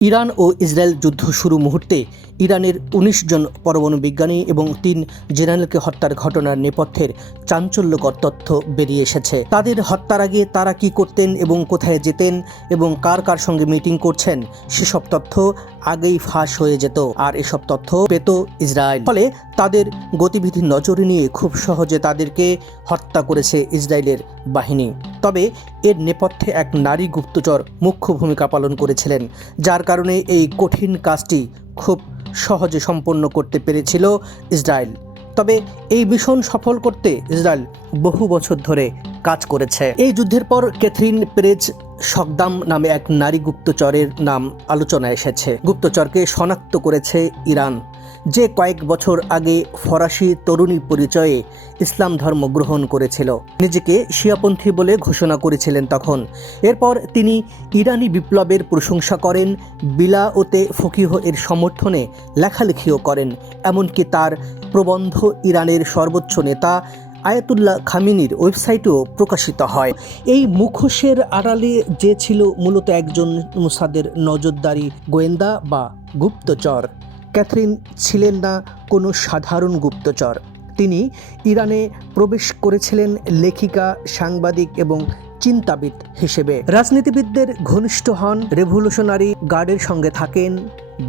Iran ও Israel যুদ্ধ শুরু মুহূর্তে ইরানের ১৯ জন পরমাণু বিজ্ঞানী এবং তিন জেনারেলকে হত্যার ঘটনার নেপথ্যের চাঞ্চল্যকর তথ্য বেরিয়ে এসেছে। তাদের হত্যার আগে তারা কি করতেন এবং কোথায় যেতেন এবং কার কার সঙ্গে মিটিং করছেন, সেসব তথ্য আগেই ফাঁস হয়ে যেত আর এসব তথ্য পেত ইসরায়েল। ফলে তাদের গতিবিধি নজরে নিয়ে খুব সহজে তাদেরকে হত্যা করেছে ইসরায়েলের বাহিনী। তবে এর নেপথ্যে এক নারী গুপ্তচর মুখ্য ভূমিকা পালন করেছিলেন, যার কারণে এই কঠিন কাজটি খুব সহজে সম্পন্ন করতে পেরেছিল ইসরায়েল। তবে এই মিশন সফল করতে ইসরায়েল বহু বছর ধরে কাজ করেছে। এই যুদ্ধের পর ক্যাথরিন পেরেজ সকদাম নামে এক নারী গুপ্তচরের নাম আলোচনায় এসেছে। গুপ্তচরকে শনাক্ত করেছে ইরান। যে কয়েক বছর আগে ফরাসি তরুণী পরিচয়ে ইসলাম ধর্ম গ্রহণ করেছিল। নিজেকে শিয়াপন্থী বলে ঘোষণা করেছিলেন তখন। এরপর তিনি ইরানি বিপ্লবের প্রশংসা করেন, বিলাওতে ফকিহ এর সমর্থনে লেখালেখিও করেন। এমনকি তার প্রবন্ধ ইরানের সর্বোচ্চ নেতা আয়াতুল্লাহ খামিনির ওয়েবসাইটেও প্রকাশিত হয়। এই মুখোশের আড়ালে যে ছিল মূলত একজন মুসাদের নজরদারি গোয়েন্দা বা গুপ্তচর। ক্যাথরিন ছিলেন না কোনো সাধারণ গুপ্তচর। তিনি ইরানে প্রবেশ করেছিলেন লেখিকা, সাংবাদিক এবং চিন্তাবিদ হিসেবে। রাজনীতিবিদদের ঘনিষ্ঠ হন রেভলিউশনারি গার্ডের সঙ্গে থাকেন,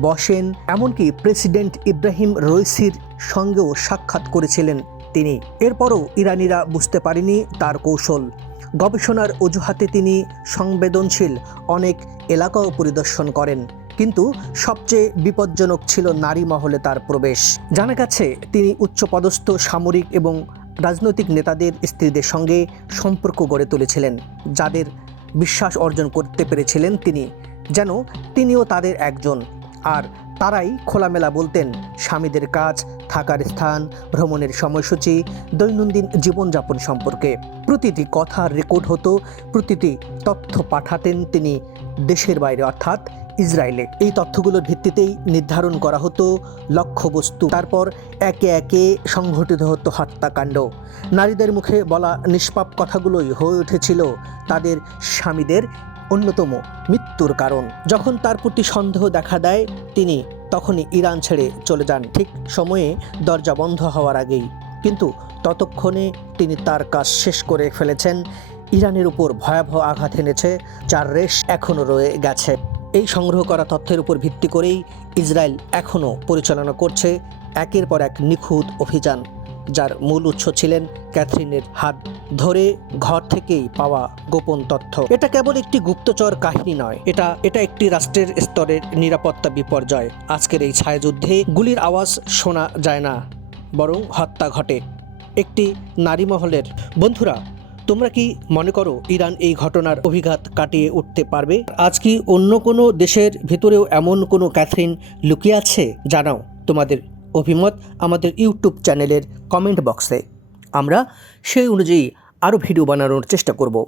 বসেন, এমনকি প্রেসিডেন্ট ইব্রাহিম রইসির সঙ্গেও সাক্ষাৎ করেছিলেন। তিনি। এরপরও ইরানিরা বুঝতে পারেনি তার কৌশল। গবেষণার অজুহাতে তিনি সংবেদনশীল অনেক এলাকাও পরিদর্শন করেন। কিন্তু সবচেয়ে বিপজ্জনক ছিল নারী মহলে তার প্রবেশ। জানা গেছে, তিনি উচ্চপদস্থ, সামরিক এবং রাজনৈতিক নেতাদের স্ত্রীদের সঙ্গে সম্পর্ক গড়ে তুলেছিলেন, যাদের বিশ্বাস অর্জন করতে পেরেছিলেন তিনি, যেন তিনিও তাদের একজন। আর তারাই খোলামেলা বলতেন, স্বামীদের কাজ, থাকার স্থান, ভ্রমণের সময়সূচি, দৈনন্দিন জীবনযাপন সম্পর্কে। প্রতিটি কথা রেকর্ড হতো, প্রতিটি তথ্য পাঠাতেন তিনি দেশের বাইরে, অর্থাৎ ইসরায়েলে। এই তথ্যগুলোর ভিত্তিতেই নির্ধারণ করা হতো লক্ষ্যবস্তু। তারপর একে একে সংঘটিত হতো হত্যাকাণ্ড। নারীদের মুখে বলা নিষ্পাপ কথাগুলোই হয়ে উঠেছিল। তাদের স্বামীদের অন্যতম মৃত্যুর কারণ। যখন তার প্রতি সন্দেহ দেখা দেয়, তিনি তখনই ইরান ছেড়ে চলে যান। ঠিক সময়ে দরজা বন্ধ হওয়ার আগেই। কিন্তু ততক্ষণে তিনি তার কাজ শেষ করে ফেলেছেন। ইরানের উপর ভয়াবহ আঘাত এনেছে, যার রেশ এখনও রয়ে গেছে। এই সংগ্রহ করা তথ্যের উপর ভিত্তি করেই ইসরায়েল এখনও পরিচালনা করছে। একের পর এক নিখুঁত অভিযান। যার মূল উৎস ছিলেন ক্যাথরিনের হাত ধরে ঘর থেকেই পাওয়া গোপন তথ্য। এটা কেবল একটি গুপ্তচর কাহিনী নয়, এটা এটা একটি রাষ্ট্রের স্তরের নিরাপত্তা বিপর্যয়। আজকের এই ছায়াযুদ্ধে গুলির আওয়াজ শোনা যায় না, বরং হত্যা ঘটে। একটি নারী মহলের, বন্ধুরা, তোমরা কি মনে করো ইরান এই ঘটনার অভিঘাত কাটিয়ে উঠতে পারবে? আজ কি অন্য কোনো দেশের ভেতরেও এমন কোনো ক্যাথরিন লুকিয়ে আছে? জানাও তোমাদের অভিমত আমাদের ইউটিউব চ্যানেলের কমেন্ট বক্সে। আমরা সেই অনুযায়ী আরও ভিডিও বানানোর চেষ্টা করব।